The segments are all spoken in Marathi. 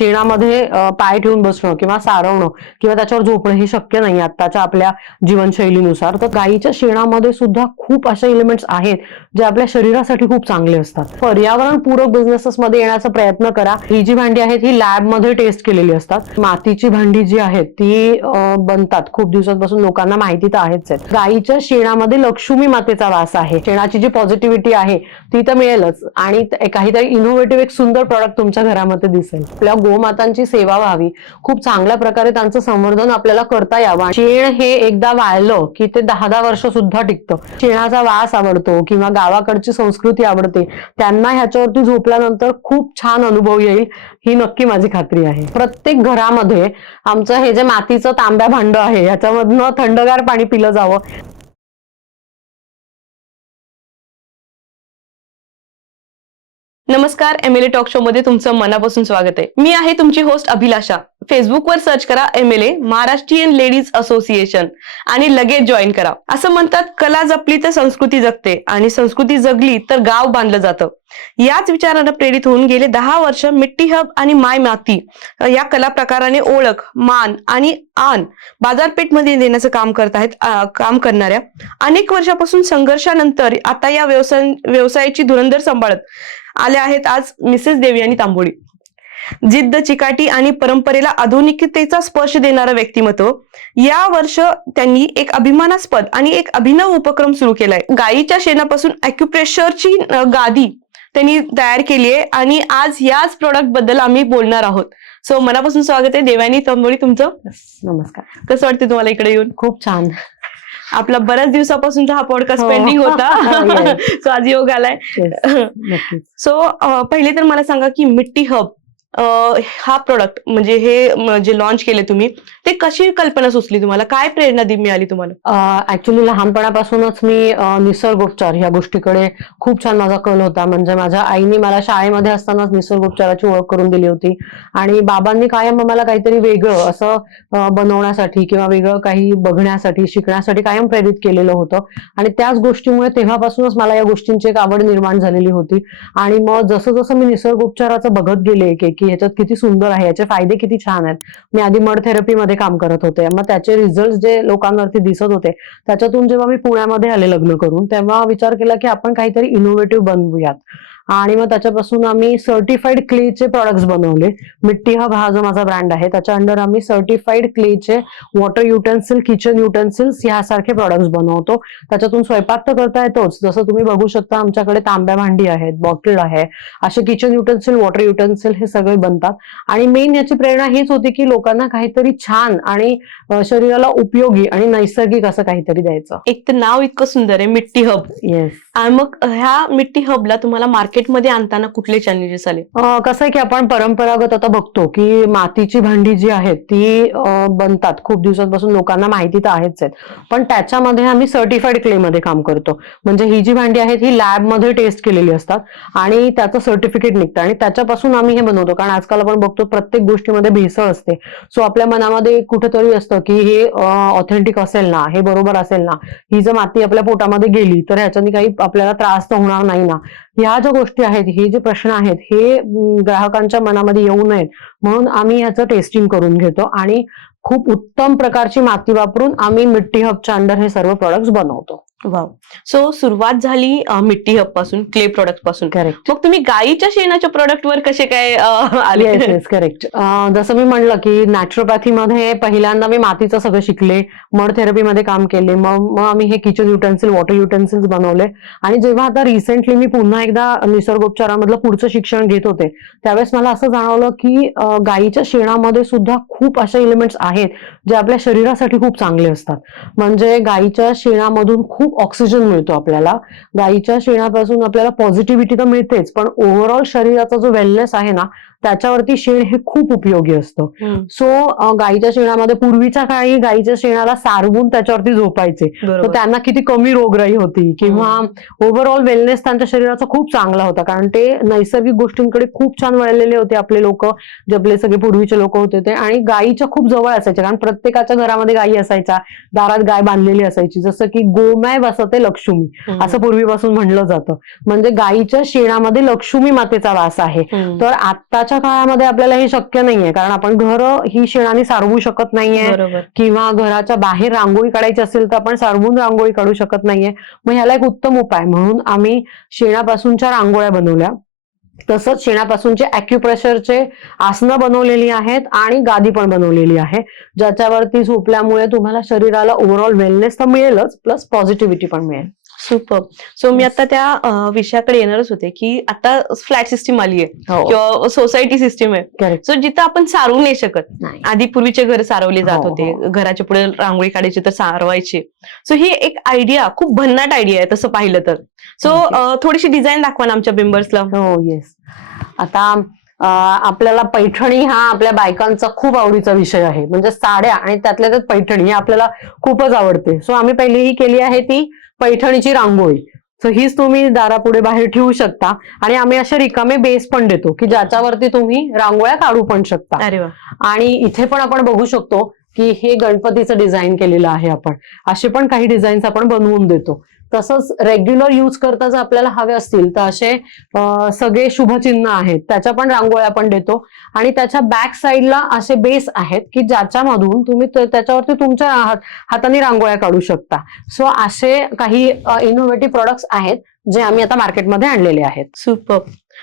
शेणामध्ये पाय ठेवून बसणं किंवा सारवणं किंवा त्याच्यावर झोपणं हे शक्य नाही आत्ताच्या आपल्या जीवनशैलीनुसार. तर गाईच्या शेणामध्ये सुद्धा खूप असे एलिमेंट्स आहेत जे आपल्या शरीरासाठी खूप चांगले असतात. पर्यावरण पूरक बिझनेसेस मध्ये येण्याचा प्रयत्न करा. ही जी भांडी आहेत ही लॅब मध्ये टेस्ट केलेली असतात. मातीची भांडी जी आहेत ती बनतात खूप दिवसांपासून, लोकांना माहिती तर आहेच आहे. गाईच्या शेणामध्ये लक्ष्मी मातेचा वास आहे. शेणाची जी पॉझिटिव्हिटी आहे ती तर मिळेलच आणि काहीतरी इनोव्हेटिव्ह एक सुंदर प्रॉडक्ट तुमच्या घरामध्ये दिसेल. आपल्या गोमातांची सेवा व्हावी, खूप चांगल्या प्रकारे त्यांचं संवर्धन आपल्याला करता यावं. शेण हे एकदा वाळलं की ते 10-10 वर्ष सुद्धा टिकतं. शेणाचा वास आवडतो किंवा गावाकडची संस्कृती आवडते, त्यांना ह्याच्यावरती झोपल्यानंतर खूप छान अनुभव येईल, ही नक्की माझी खात्री आहे. प्रत्येक घरामध्ये आमचं हे जे मातीचं तांब्या भांड आहे ह्याच्यामधनं थंडगार पाणी पिलं जावं. नमस्कार, एमएलए टॉक शो मध्ये तुमचं मनापासून स्वागत आहे. मी आहे तुमची होस्ट अभिलाषा. फेसबुकवर सर्च करा एमएलए महाराष्ट्रीयन लेडीज असोसिएशन आणि लगेच जॉईन करा. असं म्हणतात, कला जपली तर संस्कृती जगते आणि संस्कृती जगली तर गाव बांधलं जातं. याच विचारानं प्रेरित होऊन गेले 10 वर्ष मिट्टी हब आणि माय माती या कला प्रकाराने ओळख, मान आणि आन बाजारपेठमध्ये देण्याचं काम करणाऱ्या अनेक वर्षापासून संघर्षानंतर आता या व्यवसायाची धुरंधर सांभाळत आल्या आहेत आज मिसेस देवयानी तांबोळी. जिद्द, चिकाटी आणि परंपरेला आधुनिकतेचा स्पर्श देणारं व्यक्तिमत्व. या वर्ष त्यांनी एक अभिमानास्पद आणि एक अभिनव उपक्रम सुरू केलाय. गायीच्या शेणापासून अॅक्युप्रेशरची गादी त्यांनी तयार केली आहे आणि आज याच प्रोडक्ट बद्दल आम्ही बोलणार आहोत. सो मनापासून स्वागत आहे देवयानी तांबोळी तुमचं. नमस्कार. कसं वाटतं तुम्हाला इकडे येऊन? खूप छान. आपला बऱ्याच दिवसापासूनचा हा पॉडकास्ट पेंडिंग होता. सो आज योग आलाय. सो पहिले तर मला सांगा की मिट्टी हब हा प्रोडक्ट म्हणजे हे जे लॉन्च केले तुम्ही, ते कशी कल्पना सुचली तुम्हाला? काय प्रेरणा मिळाली तुम्हाला? ऍक्च्युली लहानपणापासूनच मी निसर्गोपचार ह्या गोष्टीकडे खूप छान माझा कल होता. म्हणजे माझ्या आईने मला शाळेमध्ये असतानाच निसर्गोपचाराची ओळख करून दिली होती आणि बाबांनी कायम मला काहीतरी वेगळं असं बनवण्यासाठी किंवा वेगळं काही बघण्यासाठी, शिकण्यासाठी कायम प्रेरित केलेलं होतं. आणि त्याच गोष्टीमुळे तेव्हापासूनच मला या गोष्टींची एक आवड निर्माण झालेली होती. आणि मग जसं जसं मी निसर्गोपचाराचं बघत गेले की ह्याच्यात किती सुंदर आहे, याचे फायदे किती छान आहेत. मी आधी मड थेरपीमध्ये काम करत होते, मग त्याचे रिझल्ट जे लोकांवरती दिसत होते त्याच्यातून जेव्हा मी पुण्यामध्ये आले लग्न करून, तेव्हा विचार केला की आपण काहीतरी इनोव्हेटिव्ह बनवूयात. आणि मग त्याच्यापासून आम्ही सर्टिफाईड क्लेचे प्रॉडक्ट्स बनवले. मिट्टी हब हा जो माझा ब्रँड आहे त्याच्या अंडर आम्ही सर्टिफाईड क्लेचे वॉटर युटेन्सिल, किचन युटेन्सिल्स यासारखे प्रॉडक्ट्स बनवतो. त्याच्यातून स्वयंपाक तर करता येतोच, जसं तुम्ही बघू शकता आमच्याकडे तांब्या भांडी आहेत, बॉटल आहे, असे किचन युटेन्सिल, वॉटर युटेन्सिल हे सगळे बनतात. आणि मेन याची प्रेरणा हीच होती की लोकांना काहीतरी छान आणि शरीराला उपयोगी आणि नैसर्गिक असं काहीतरी द्यायचं. एक तर नाव इतकं सुंदर आहे मिट्टी हब. येस. आणि मग ह्या मिट्टी हबला तुम्हाला मार्केटमध्ये आणताना कुठले चॅलेंजेस आले? कसं आहे की आपण परंपरागत आता बघतो की मातीची भांडी जी आहेत ती बनतात खूप दिवसांपासून, लोकांना माहिती तर आहेच आहेत. पण त्याच्यामध्ये आम्ही सर्टिफाईड क्ले मध्ये काम करतो. म्हणजे ही जी भांडी आहेत ही लॅब मध्ये टेस्ट केलेली असतात आणि त्याचं सर्टिफिकेट निघतं आणि त्याच्यापासून आम्ही हे बनवतो. कारण आजकाल आपण बघतो प्रत्येक गोष्टीमध्ये भेसळ असते. सो आपल्या मनामध्ये कुठेतरी असतं की हे ऑथेंटिक असेल ना, हे बरोबर असेल ना, ही जर माती आपल्या पोटामध्ये गेली तर ह्याच्याने काही आपल्याला त्रास तर होणार नाही ना. ह्या ज्या गोष्टी आहेत, हे जे प्रश्न आहेत, हे ग्राहकांच्या मनामध्ये येऊ नयेत म्हणून आम्ही ह्याचं टेस्टिंग करून घेतो आणि खूप उत्तम प्रकारची माती वापरून आम्ही मिट्टी हबच्या अंडर हे सर्व प्रॉडक्ट्स बनवतो. वाव. सो सुरुवात झाली मिट्टी हब पासून, क्ले प्रोडक्ट पासून. करेक्ट. मग तुम्ही गायीच्या शेणाच्या प्रोडक्ट वर कसे काय आले? Yes, correct. जसं मी म्हणलं की नॅचरोपॅथीमध्ये पहिल्यांदा मी मातीचं सगळं शिकले, मड थेरपीमध्ये काम केले, मग आम्ही हे किचन युटेन्सिल, वॉटर युटेन्सिल्स बनवले. आणि जेव्हा आता रिसेंटली मी पुन्हा एकदा निसर्गोपचारामधलं पुढचं शिक्षण घेत होते, त्यावेळेस मला असं जाणवलं की गायीच्या शेणामध्ये सुद्धा खूप असे एलिमेंट्स आहेत जे आपल्या शरीरासाठी खूप चांगले असतात. म्हणजे गायीच्या शेणामधून खूप ऑक्सिजन मिळतो आपल्याला. गायीच्या शेणापासून आपल्याला पॉझिटिव्हिटी तर मिळतेच, पण ओव्हरऑल शरीराचा जो वेलनेस आहे ना, त्याच्यावरती शेण हे खूप उपयोगी असतं. सो गायीच्या शेणामध्ये पूर्वीच्या काळी गायीच्या शेणाला सारवून त्याच्यावरती झोपायचे, तर त्यांना किती कमी रोगराई होती किंवा ओव्हरऑल वेलनेस त्यांच्या शरीराचा खूप चांगला होता. कारण ते नैसर्गिक गोष्टींकडे खूप छान वळलेले होते आपले लोक, जे आपले सगळे पूर्वीचे लोक होते ते. आणि गायीच्या खूप जवळ असायच्या, कारण प्रत्येकाच्या घरामध्ये गायी असायच्या, दारात गाय बांधलेली असायची. जसं की गोमाय वसते लक्ष्मी असं पूर्वीपासून म्हणलं जातं. म्हणजे गायीच्या शेणामध्ये लक्ष्मी मातेचा वास आहे. तर आत्ताच्या आताच्या काळामध्ये आपल्याला हे शक्य नाहीये, कारण आपण घर ही शेणाने सारवू शकत नाहीये, बरोबर. किंवा घराच्या बाहेर रांगोळी काढायची असेल तर आपण सारवून रांगोळी काढू शकत नाहीये. मग ह्याला एक उत्तम उपाय म्हणून आम्ही शेणापासूनच्या रांगोळ्या बनवल्या. तसंच शेणापासूनचे अॅक्युप्रेशरचे आसनं बनवलेली आहेत आणि गादी पण बनवलेली आहे, ज्याच्यावरती झोपल्यामुळे तुम्हाला शरीराला ओव्हरऑल वेलनेस तर मिळेलच, प्लस पॉझिटिव्हिटी पण मिळेल. सुपर. सो मी आता त्या विषयाकडे येणारच होते की आता फ्लॅट सिस्टीम आली आहे हो, किंवा सोसायटी सिस्टीम आहे. करेक्ट. सो जिथं आपण सारवू नाही शकत. नाही. आधी पूर्वीचे घर सारवले जात हो, होते, हो. घराच्या पुढे रांगोळी काढायची तर सारवायचे. सो ही एक आयडिया खूप भन्नाट आयडिया आहे तसं पाहिलं तर. सो थोडीशी डिझाईन दाखवा ना आमच्या मेंबर्सला. हो, येस. आता आपल्याला पैठणी हा आपल्या बायकांचा खूप आवडीचा विषय आहे, म्हणजे साड्या आणि त्यातल्या त्यात पैठणी ही आपल्याला खूपच आवडते. सो आम्ही पहिली ही केली आहे ती पैठणीची रांगोळी. सो हीच तुम्ही दारापुढे बाहेर ठेवू शकता आणि आम्ही असे रिकामे बेस पण देतो की ज्याच्यावरती तुम्ही रांगोळ्या काढू पण शकता. अरे वा. आणि इथे पण आपण बघू शकतो की हे गणपतीचं डिझाईन केलेलं आहे आपण. असे पण काही डिझाईन्स आपण बनवून देतो. तसंच रेग्युलर यूज करता जर आपल्याला हवे असतील तर असे सगळे शुभचिन्ह आहेत, त्याच्या पण रांगोळ्या आपण देतो. आणि त्याच्या बॅक साईडला असे बेस आहेत की ज्याच्यामधून तुम्ही त्याच्यावरती तुमच्या हाताने रांगोळ्या काढू शकता. सो असे काही इनोव्हेटिव्ह प्रोडक्ट्स आहेत जे आम्ही आता मार्केटमध्ये आणलेले आहेत. सुपर.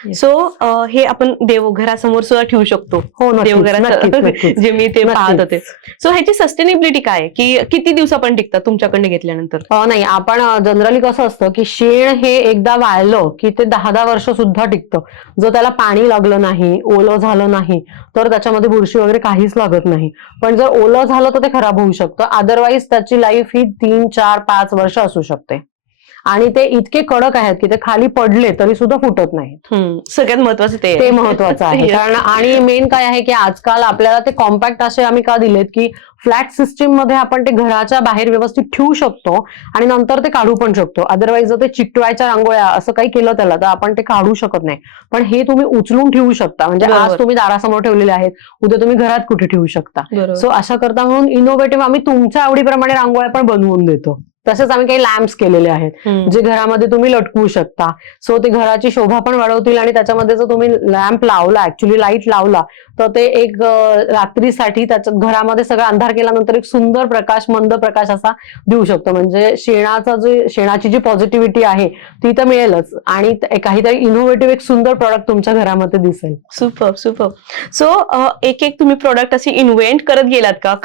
Yes. सो हे आपण देवघरासमोर सुद्धा ठेवू शकतो. हो, नक्कीच, नक्कीच, देवघरात नक्कीच. जे मी ते पाहत नक्कीच. होते. सो ह्याची सस्टेनेबिलिटी काय आहे की किती दिवसापर्यंत टिकतात तुमच्याकडनं घेतल्यानंतर? नाही, आपण जनरली कसं असतं की शेण हे एकदा वाळलं की ते 10-10 वर्ष सुद्धा टिकतं. जर त्याला पाणी लागलं नाही, ओलं झालं नाही, तर त्याच्यामध्ये बुरशी वगैरे काहीच लागत नाही. पण जर ओलं झालं तर ते खराब होऊ शकतं. अदरवाईज त्याची लाईफ ही 3, 4, 5 वर्ष असू शकते. आणि ते इतके कडक आहेत की ते खाली पडले तरी सुद्धा फुटत नाहीत. सगळ्यात महत्वाचं ते ते महत्वाचं आहे. Yes. कारण आणि मेन काय आहे की आजकाल आपल्याला ते कॉम्पॅक्ट असे आम्ही का दिलेत की फ्लॅट सिस्टीम मध्ये आपण ते घराच्या बाहेर व्यवस्थित ठेवू शकतो आणि नंतर ते काढू पण शकतो. अदरवाईज जर ते चिकटवायच्या रांगोळ्या असं काही केलं त्याला तर आपण ते काढू शकत नाही. पण हे तुम्ही उचलून ठेवू शकता, म्हणजे आज बरोबर. तुम्ही दारासमोर ठेवले आहेत, उद्या तुम्ही घरात कुठे ठेवू शकता. बरोबर. सो अशा करता म्हणून इनोव्हेटिव्ह आम्ही तुमच्या आवडीप्रमाणे रांगोळ्या पण बनवून देतो. तसेच आम्ही काही लॅम्प्स केलेले आहेत जे घरामध्ये तुम्ही लटकवू शकता. सो ते घराची शोभा पण वाढवतील आणि त्याच्यामध्ये जर तुम्ही लॅम्प लावला, ऍक्च्युली लाईट लावला, तर ते एक रात्रीसाठी त्याच्यात घरामध्ये सगळा अंधार केल्यानंतर एक सुंदर प्रकाश, मंद प्रकाश असा देऊ शकतो. म्हणजे शेणाची जी पॉझिटिव्हिटी आहे ती तर मिळेलच आणि काहीतरी इनोव्हेटिव्ह एक सुंदर प्रॉडक्ट तुमच्या घरामध्ये दिसेल. Super super. सो एक एक तुम्ही प्रोडक्ट असे इन्व्हेंट करत गेलात का?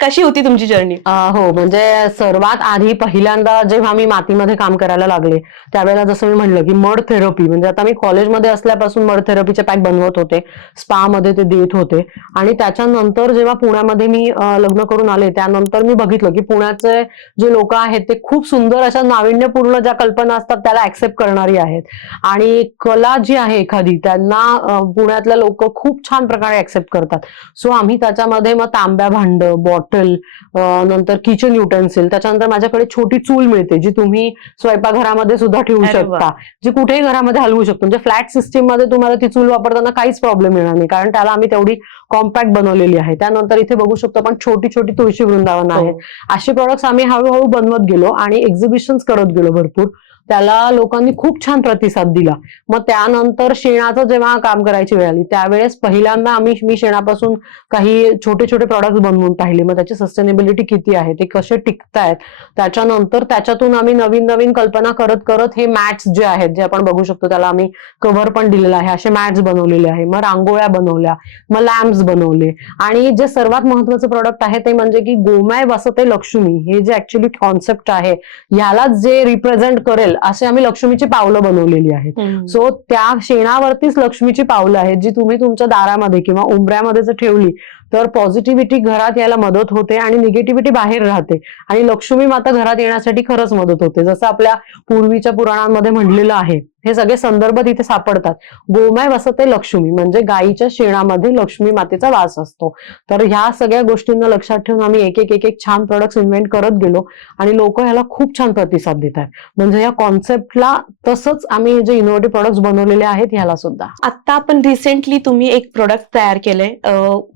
कशी होती तुमची जर्नी? हो, म्हणजे सर्वात आधी पहिल्यांदा जेव्हा मी मातीमध्ये काम करायला लागले त्यावेळेला जसं मी म्हणलं की मड थेरपी, म्हणजे आता मी कॉलेजमध्ये असल्यापासून मड थेरपीचे पॅक बनवत होते, स्पा मध्ये ते देत होते. आणि त्याच्यानंतर जेव्हा पुण्यामध्ये मी लग्न करून आले त्यानंतर मी बघितलं की पुण्याचे जे लोक आहेत ते खूप सुंदर अशा नाविन्यपूर्ण ज्या कल्पना असतात त्याला ऍक्सेप्ट करणारी आहेत. आणि कला जी आहे एखादी त्यांना पुण्यातल्या लोक खूप छान प्रकारे ऍक्सेप्ट करतात. सो आम्ही त्याच्यामध्ये मग तांब्या भांड, बॉटल, नंतर किचन युटेन्सिल, त्याच्यानंतर माझ्याकडे छोटी चूल मिळते जी तुम्ही स्वयंपाकघरामध्ये सुद्धा ठेवू अरे वा. शकता, जी कुठेही घरामध्ये हलवू शकतो. म्हणजे फ्लॅट सिस्टीम मध्ये तुम्हाला ती चूल वापरताना काहीच प्रॉब्लेम येणार नाही, कारण त्याला आम्ही तेवढी कॉम्पॅक्ट बनवलेली आहे. त्यानंतर इथे बघू शकतो आपण छोटी छोटी तुळशी वृंदावन आहेत. अशी प्रोडक्ट्स आम्ही हळूहळू बनवत गेलो आणि एक्झिबिशन्स करत गेलो भरपूर. त्याला लोकांनी खूप छान प्रतिसाद दिला. मग त्यानंतर शेणाचं जेव्हा काम करायची वेळ आली त्यावेळेस पहिल्यांदा मी शेणापासून काही छोटे छोटे प्रॉडक्ट्स बनवून पाहिले. मग त्याची सस्टेनेबिलिटी किती आहे, ते कसे टिकतायत. त्याच्यानंतर त्याच्यातून आम्ही नवीन नवीन कल्पना करत करत हे मॅट्स जे आहेत, जे आपण बघू शकतो त्याला आम्ही कव्हर पण दिलेला आहे, असे मॅट्स बनवलेले आहे. मग रांगोळ्या बनवल्या, मग लॅम्प्स बनवले. आणि जे सर्वात महत्वाचं प्रॉडक्ट आहे ते म्हणजे की गोमाय वसते लक्ष्मी, हे जे ऍक्च्युली कॉन्सेप्ट आहे ह्यालाच जे रिप्रेझेंट करेल असे आम्ही लक्ष्मीची पावलं बनवलेली आहेत. सो त्या शेणावरतीच लक्ष्मीची पावलं आहेत जी तुम्ही तुमच्या दारामध्ये किंवा उंबऱ्यामध्ये जर ठेवली तर पॉझिटिव्हिटी घरात यायला मदत होते आणि निगेटिव्हिटी बाहेर राहते आणि लक्ष्मी माता घरात येण्यासाठी खरंच मदत होते. जसं आपल्या पूर्वीच्या पुराणांमध्ये म्हणलेलं आहे, हे सगळे संदर्भ तिथे सापडतात. गोमाय वसते लक्ष्मी म्हणजे गायीच्या शेणामध्ये लक्ष्मी मातेचा वास असतो. तर ह्या सगळ्या गोष्टींना लक्षात ठेवून आम्ही एक एक छान प्रोडक्ट्स इन्व्हेंट करत गेलो आणि लोक ह्याला खूप छान प्रतिसाद देत आहेत. म्हणजे या कॉन्सेप्टला तसंच आम्ही जे इनोव्हेटिव्ह प्रोडक्ट्स बनवलेले आहेत ह्याला सुद्धा. आता आपण रिसेंटली तुम्ही एक प्रोडक्ट तयार केलंय,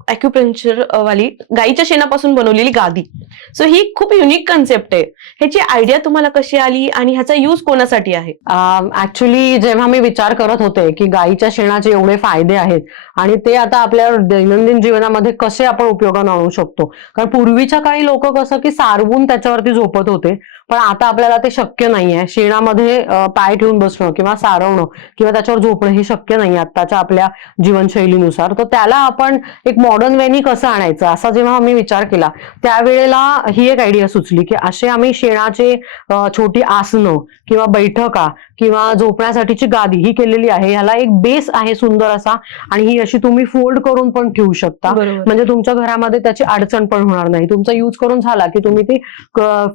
अॅक्युपंक्चर वाली गाईच्या शेणापासून बनवलेली गादी. सो ही खूप युनिक कन्सेप्ट आहे. ह्याची आयडिया तुम्हाला कशी आली आणि ह्याचा यूज कोणासाठी आहे? ऍक्च्युली ऍक्च्युली जेव्हा मी विचार करत होते की गाईच्या शेणाचे एवढे फायदे आहेत आणि ते आता आपल्या दैनंदिन जीवनामध्ये कसे आपण उपयोगात आणू शकतो, कारण पूर्वीच्या काळी लोक कसं की सारवून त्याच्यावरती झोपत होते, पण आता आपल्याला ते शक्य नाहीये. शेणामध्ये पाय ठेवून बसणं किंवा सारवणं किंवा त्याच्यावर झोपणं हे शक्य नाही आत्ताच्या आपल्या जीवनशैलीनुसार. तर त्याला आपण एक मॉडर्न वेनी कसं आणायचं असा जेव्हा आम्ही विचार केला, त्यावेळेला ही एक आयडिया सुचली की असे आम्ही शेणाचे छोटी आसनं किंवा बैठका किंवा झोपण्यासाठीची गादी ही केलेली आहे. ह्याला एक बेस आहे सुंदर असा, आणि ही अशी तुम्ही फोल्ड करून पण ठेवू शकता. बरोबर. म्हणजे तुमच्या घरामध्ये त्याची अडचण पण होणार नाही. तुमचा यूज करून झाला की तुम्ही ती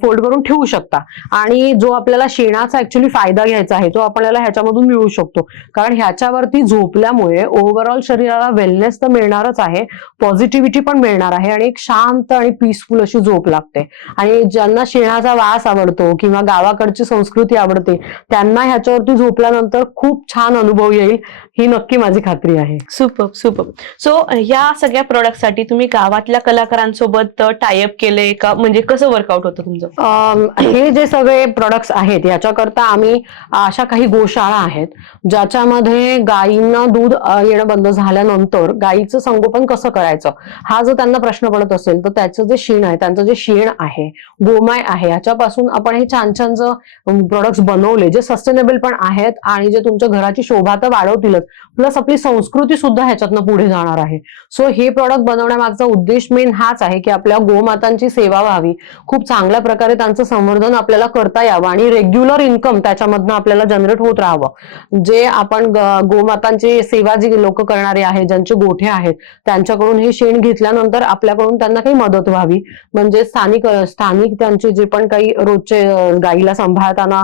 फोल्ड करून ठेवू शकता. आणि जो आपल्याला शेणाचा ऍक्च्युली फायदा घ्यायचा आहे तो आपल्याला ह्याच्यामधून मिळू शकतो, कारण ह्याच्यावरती झोपल्यामुळे ओव्हरऑल शरीराला वेलनेस तर मिळणारच आहे, पॉझिटिव्हिटी पण मिळणार आहे आणि एक शांत आणि पीसफुल अशी झोप लागते. आणि ज्यांना शेणाचा वास आवडतो किंवा गावाकडची संस्कृती आवडते त्यांना ह्याच्यावरती झोपल्यानंतर खूप छान अनुभव येईल, ही नक्की माझी खात्री आहे. Super super. सो या सगळ्या प्रोडक्टसाठी तुम्ही गावातल्या कलाकारांसोबत टायअप केले का, म्हणजे कसं वर्कआउट होतं तुमचं? हे जे सगळे प्रोडक्ट्स आहेत याच्याकरता आम्ही अशा काही गोशाळा आहेत ज्याच्यामध्ये गायींना दूध येणं बंद झाल्यानंतर गायीचं संगोपन कसं करायचं हा जर त्यांना प्रश्न पडत असेल तर त्याचं जे शेण आहे, त्यांचं जे शेण आहे, गोमाय आहे, ह्याच्यापासून आपण हे छान छान जर प्रोडक्ट्स बनवले जे सस्टेनेबल पण आहेत आणि जे तुमच्या घराची शोभा तर वाढवतीलच, प्लस आपली संस्कृती सुद्धा ह्याच्यातनं पुढे जाणार आहे. सो हे प्रोडक्ट बनवण्यामागचा उद्देश मेन हाच आहे की आपल्या गोमातांची सेवा व्हावी, खूप चांगल्या प्रकारे त्यांचं संवर्धन आपल्याला करता यावं आणि रेग्युलर इन्कम त्याच्यामधनं आपल्याला जनरेट होत राहावं. जे आपण गोमातांची सेवा जी लोक करणारे आहेत, ज्यांचे गोठे आहेत, त्यांच्याकडून हे शेण घेतल्यानंतर आपल्याकडून त्यांना काही मदत व्हावी, म्हणजे स्थानिक त्यांचे जे पण काही रोजचे गाईला सांभाळताना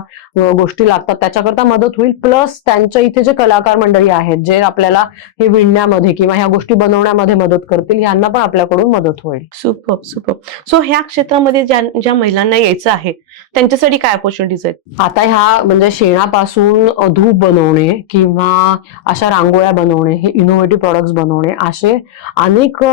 गोष्टी लागतात त्याच्याकरता मदत होईल. प्लस त्यांच्या इथे जे कलाकार मंडळी आहेत जे आपल्याला हे विणण्यामध्ये किंवा ह्या गोष्टी बनवण्यामध्ये मदत करतील, यांना पण आपल्याकडून मदत होईल. Super super. सो ह्या क्षेत्रामध्ये ज्या महिलांना यायचं आहे त्यांच्यासाठी काय अपॉर्च्युनिटीज आहेत? आता ह्या म्हणजे शेणापासून धूप बनवणे किंवा अशा रांगोळ्या बनवणे, हे इनोव्हेटिव्ह प्रॉडक्ट्स बनवणे, असे अनेक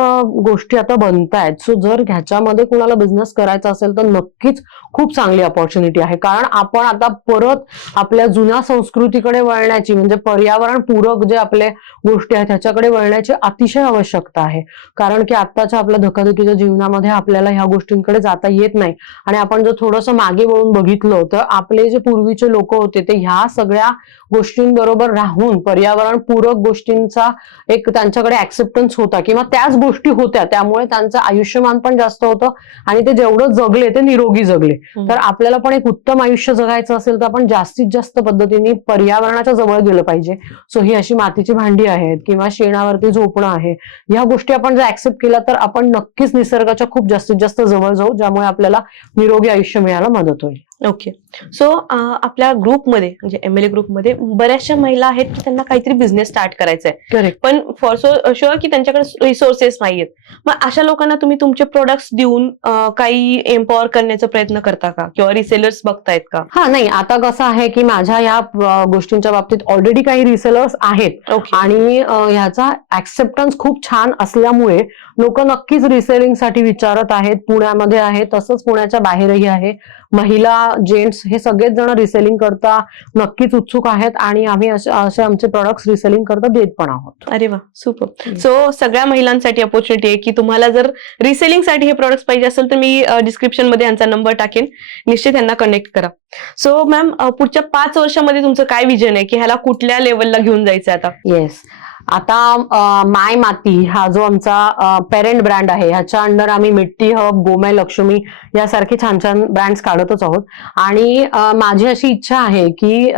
गोष्टी आता बनतायत. सो जर ह्याच्यामध्ये कुणाला बिझनेस करायचा असेल तर नक्कीच खूप चांगली अपॉर्च्युनिटी आहे, कारण आपण आता परत आपल्या जुन्या संस्कृतीकडे वळण्याची, म्हणजे पर्यावरण पूरक जे आपले गोष्टी आहेत ह्याच्याकडे वळण्याची अतिशय आवश्यकता आहे. कारण की आत्ताच्या आपल्या धकाधकीच्या जीवनामध्ये आपल्याला ह्या गोष्टींकडे जाता येत नाही. आणि आपण जर थोडंसं मागे वळून बघितलं तर आपले जे पूर्वीचे लोक होते ते ह्या सगळ्या गोष्टींबरोबर राहून पर्यावरण पूरक गोष्टींचा एक त्यांच्याकडे ऍक्सेप्टन्स होता किंवा त्याच गोष्टी होत्या, त्यामुळे त्यांचं आयुष्यमान पण जास्त होतं आणि ते जेवढं जगले ते निरोगी जगले. तर आपल्याला पण एक उत्तम आयुष्य जगायचं असेल तर आपण जास्तीत जास्त पद्धतीने पर्यावरणाच्या जवळ गेलं पाहिजे. सो ही अशी मातीची भांडी आहेत किंवा शेणावरती झोपणं आहे, ह्या गोष्टी आपण जर ऍक्सेप्ट केल्या तर आपण नक्कीच निसर्गाच्या खूप जास्तीत जास्त जवळ जाऊ, ज्यामुळे आपल्याला निरोगी आयुष्य मिळायला मदत होईल. ओके. सो आपल्या ग्रुपमध्ये म्हणजे MLA ग्रुपमध्ये बऱ्याचशा महिला आहेत की त्यांना काहीतरी बिझनेस स्टार्ट करायचा आहे, करेक्ट. पण फॉर शुअर की त्यांच्याकडे रिसोर्सेस नाहीयेत. मग अशा लोकांना तुम्ही तुमचे प्रोडक्ट्स देऊन काही एम्पॉवर करण्याचा प्रयत्न करता का, किंवा रिसेलर्स बघतायत का? हा, नाही, आता कसं आहे की माझ्या या गोष्टींच्या बाबतीत ऑलरेडी काही रिसेलर्स आहेत आणि ह्याचा ऍक्सेप्टन्स खूप छान असल्यामुळे लोक नक्कीच रिसेलिंग साठी विचारत आहेत. पुण्यामध्ये आहे, तसंच पुण्याच्या बाहेरही आहे. महिला, जेंट्स हे सगळेच जण रिसेलिंग करता नक्कीच उत्सुक आहेत आणि आम्ही असे आमचे प्रोडक्ट्स रिसेलिंग करता देत पण आहोत. अरे वा, सुपर. सो सगळ्या महिलांसाठी अपॉर्च्युनिटी आहे की तुम्हाला जर रिसेलिंग साठी हे प्रोडक्ट्स पाहिजे असेल तर मी डिस्क्रिप्शन मध्ये यांचा नंबर टाकेन, निश्चित यांना कनेक्ट करा. सो मॅम, पुढच्या 5 वर्षामध्ये तुमचं काय विजन आहे की ह्याला कुठल्या लेवलला घेऊन जायचं आता? येस, आता माय माती हा जो आमचा पेरेंट ब्रँड आहे ह्याच्या अंडर आम्ही मिट्टी हब, गोमय लक्ष्मी यासारखे छान छान ब्रँड्स काढतच आहोत. आणि माझी अशी इच्छा आहे की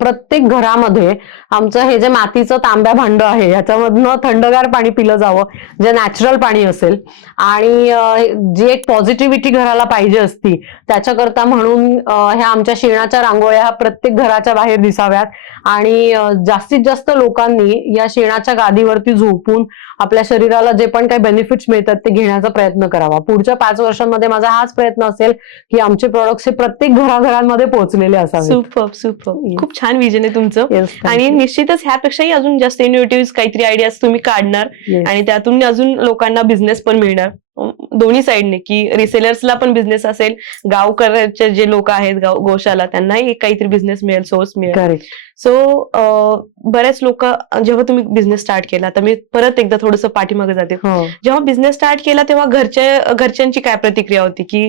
प्रत्येक घरामध्ये आमचं हे जे मातीचं तांब्या भांड आहे ह्याच्यामधनं थंडगार पाणी पिलं जावं, जे नॅचरल पाणी असेल. आणि जी एक पॉझिटिव्हिटी घराला पाहिजे असती त्याच्याकरता म्हणून ह्या आमच्या शेणाच्या रांगोळ्या प्रत्येक घराच्या बाहेर दिसाव्यात आणि जास्तीत जास्त लोकांनी या शेणाच्या गादीवरती झोपून आपल्या शरीराला जे पण काही बेनिफिट्स मिळतात ते घेण्याचा प्रयत्न करावा. पुढच्या 5 वर्षांमध्ये माझा हाच प्रयत्न असेल की आमचे प्रोडक्ट्स हे प्रत्येक घराघरांमध्ये पोहोचलेले असावे. Super super. खूप छान विजन आहे तुमचं. आणि निश्चितच ह्यापेक्षाही अजून जास्त इनोव्हेटिव्ह काहीतरी आयडियाज तुम्ही काढणार आणि त्यातून अजून लोकांना बिझनेस पण मिळणार दोन्ही साईडने, की रिसेलर्सला पण बिझनेस असेल, गावकऱ्याचे जे लोक आहेत गोशाला त्यांनाही काहीतरी बिझनेस मिळेल, सोर्स मिळेल. सो बरेच लोक जेव्हा तुम्ही बिझनेस स्टार्ट केला, तर मी परत एकदा थोडंसं पाठीमागे जाते. हो. जेव्हा बिझनेस स्टार्ट केला तेव्हा घरच्यांची काय प्रतिक्रिया होती, की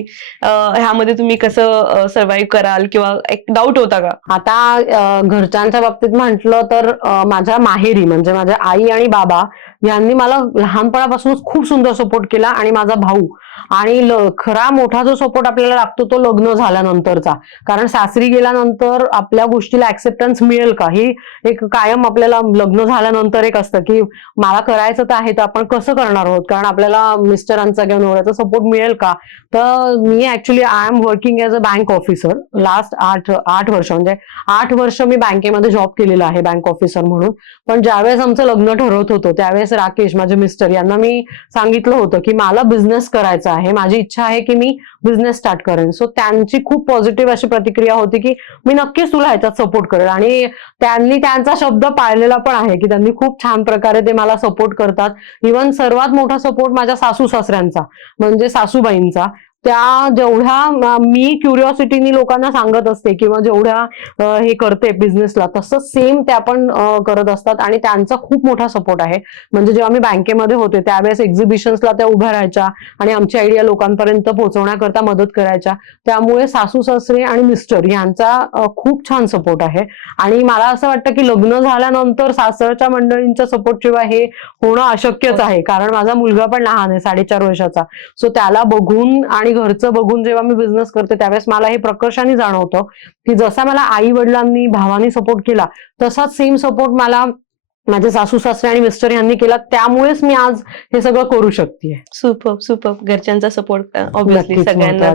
ह्यामध्ये तुम्ही कसं सर्व्हाइव्ह कराल, किंवा एक डाऊट होता का? आता घरच्यांच्या बाबतीत म्हटलं तर माझ्या माहेरी म्हणजे माझ्या आई आणि बाबा यांनी मला लहानपणापासूनच खूप सुंदर सपोर्ट केला, आणि माझा भाऊ. आणि खरा मोठा जो सपोर्ट आपल्याला लागतो तो लग्न झाल्यानंतरचा. कारण सासरी गेल्यानंतर आपल्या गोष्टीला ऍक्सेप्टन्स मिळेल का, ही एक कायम आपल्याला लग्न झाल्यानंतर एक असतं की मला करायचं तर आहे, तर आपण कसं करणार आहोत, कारण आपल्याला मिस्टरांचा किंवा नवऱ्याचा सपोर्ट मिळेल का. तर मी actually I am working as a bank officer last 8 वर्ष, म्हणजे 8 वर्ष मी बँकेमध्ये जॉब केलेला आहे बँक ऑफिसर म्हणून. पण ज्यावेळेस आमचं लग्न ठरवत होतं त्यावेळेस राकेश माझे मिस्टर यांना मी सांगितलं होतं की मला बिझनेस करायचा आहे, माझी इच्छा आहे की मी बिझनेस स्टार्ट करेन. सो त्यांची खूप पॉझिटिव्ह अशी प्रतिक्रिया होती की मी नक्कीच तुला ह्याच्यात सपोर्ट करेल, आणि त्यांनी त्यांचा शब्द पाळलेला पण आहे की त्यांनी खूप छान प्रकारे ते मला सपोर्ट करतात. इव्हन सर्वात मोठा सपोर्ट माझ्या सासू सासऱ्यांचा म्हणजे सासूबाईंचा. त्या जेवढ्या मी क्युरिओसिटीनी लोकांना सांगत असते किंवा जेवढ्या हे करते बिझनेसला, तसंच सेम त्या पण करत असतात, आणि त्यांचा खूप मोठा सपोर्ट आहे. म्हणजे जेव्हा मी बँकेमध्ये होते त्यावेळेस एक्झिबिशन्सला त्या उभ्या राहायच्या आणि आमची आयडिया लोकांपर्यंत पोहोचवण्याकरता मदत करायच्या. त्यामुळे सासू सासरे आणि मिस्टर यांचा खूप छान सपोर्ट आहे. आणि मला असं वाटतं की लग्न झाल्यानंतर सासरच्या मंडळींच्या सपोर्ट शिवाय हे होणं अशक्यच आहे, कारण माझा मुलगा पण लहान आहे 4.5 वर्षाचा. सो त्याला बघून आणि घरचं बघून जेव्हा मी बिझनेस करते त्यावेळेस मला हे प्रकर्षाने जाणवतं की जसा मला आई वडिलांनी भावानी सपोर्ट केला, तसाच सेम सपोर्ट मला माझे सासू सासरे आणि मिस्टर यांनी केला. त्यामुळेच मी आज हे सगळं करू शकते. Super super. घरच्यांचा सपोर्ट ऑब्व्हियसली सगळ्यांना,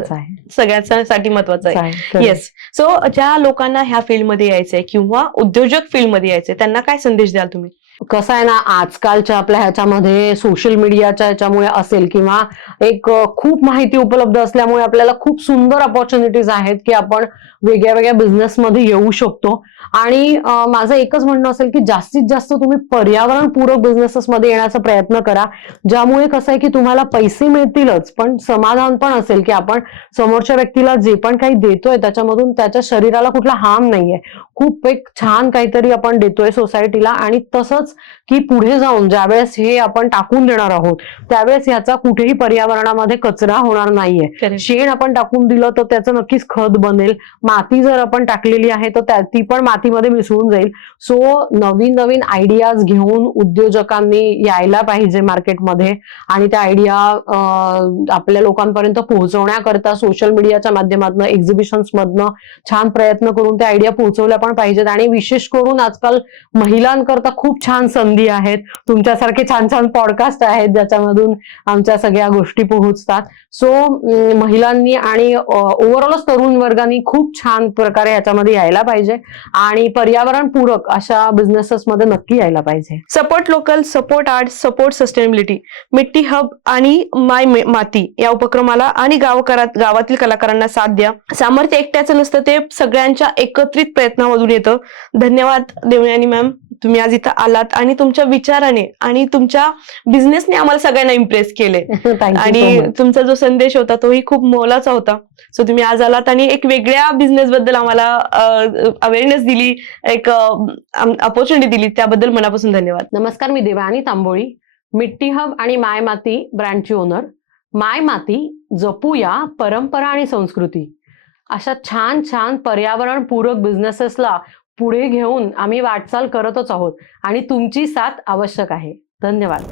सगळ्यांसाठी महत्वाचा आहे. येस. सो ज्या लोकांना ह्या फील्डमध्ये यायचंय किंवा उद्योजक फील्डमध्ये यायचंय, त्यांना काय संदेश द्याल तुम्ही? कसं आहे ना, आजकालच्या आपल्या ह्याच्यामध्ये सोशल मीडियाच्या ह्याच्यामुळे असेल किंवा एक खूप माहिती उपलब्ध असल्यामुळे आपल्याला खूप सुंदर अपॉर्च्युनिटीज आहेत की आपण वेगळ्या वेगळ्या बिझनेसमध्ये येऊ शकतो. आणि माझं एकच म्हणणं असेल की जास्तीत जास्त तुम्ही पर्यावरणपूरक बिझनेसेसमध्ये येण्याचा प्रयत्न करा, ज्यामुळे कसं आहे की तुम्हाला पैसे मिळतीलच पण समाधान पण असेल की आपण समोरच्या व्यक्तीला जे पण काही देतोय त्याच्यामधून त्याच्या शरीराला कुठला हार्म नाहीये. खूप एक छान काहीतरी आपण देतोय सोसायटीला. आणि तसंच की पुढे जाऊन ज्यावेळेस हे आपण टाकून देणार आहोत त्यावेळेस याचा कुठेही पर्यावरणामध्ये कचरा होणार नाहीये. शेण आपण टाकून दिलं तर त्याचं नक्कीच खत बनेल. माती जर आपण टाकलेली आहे तर ती पण मातीमध्ये मिसळून जाईल. सो नवीन नवीन आयडियाज घेऊन उद्योजकांनी यायला पाहिजे मार्केटमध्ये, आणि त्या आयडिया आपल्या लोकांपर्यंत पोहोचवण्याकरता सोशल मीडियाच्या माध्यमातून, एक्झिबिशन्स मधनं छान प्रयत्न करून त्या आयडिया पोहोचवल्या पण पाहिजेत. आणि विशेष करून आजकाल महिलांकरता खूप छान संधी आहेत. तुमच्यासारखे छान छान पॉडकास्ट आहेत ज्याच्यामधून आमच्या सगळ्या गोष्टी पोहोचतात. सो महिलांनी आणि ओव्हरऑलच तरुण वर्गाने खूप छान प्रकारे ह्याच्यामध्ये यायला पाहिजे आणि पर्यावरणपूरक अशा बिझनेसेस मध्ये नक्की यायला पाहिजे. Support local, support art, support sustainability, Mitti hub आणि माय माती या उपक्रमाला आणि गावातील कलाकारांना साथ द्या. सामर्थ्य एकट्याचं नसतं, ते सगळ्यांच्या एकत्रित प्रयत्नामधून येतं. धन्यवाद देवयानी मॅम, तुम्ही आज इथं आलात आणि तुमच्या विचाराने आणि तुमच्या बिझनेसने आम्हाला सगळ्यांना इम्प्रेस केले. आणि तुमचा जो संदेश होता तोही खूप मोलाचा होता. सो तुम्ही आज आलात आणि एक वेगळ्या बिझनेस बद्दल आम्हाला अवेअरनेस दिली, एक अपॉर्च्युनिटी दिली, त्याबद्दल मनापासून धन्यवाद. नमस्कार, मी देवयानी तांबोळी, मिट्टी हब आणि माय माती ब्रँडची ओनर. माय माती, जपूया परंपरा आणि संस्कृती. अशा छान छान पर्यावरणपूरक बिझनेसेसला पुढे घेऊन आम्ही वाटचाल करतच आहोत आणि तुमची साथ आवश्यक आहे. धन्यवाद.